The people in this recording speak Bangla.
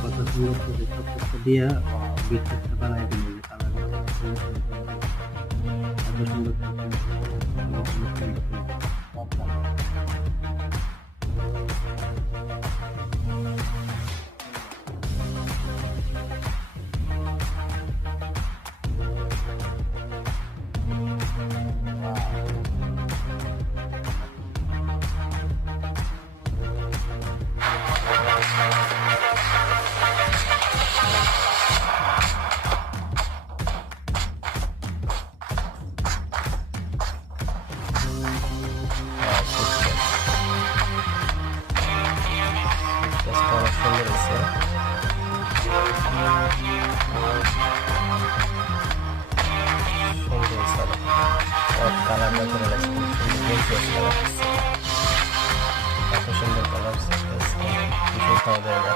কত সুন্দর করে প্রত্যেকটা দিয়া বিটটা বানায় দিল যে কালার এত সুন্দর অনেক সুন্দর হয়েছে। কালারটা করে লাগছে, এত সুন্দর কালার খাওয়া যায়।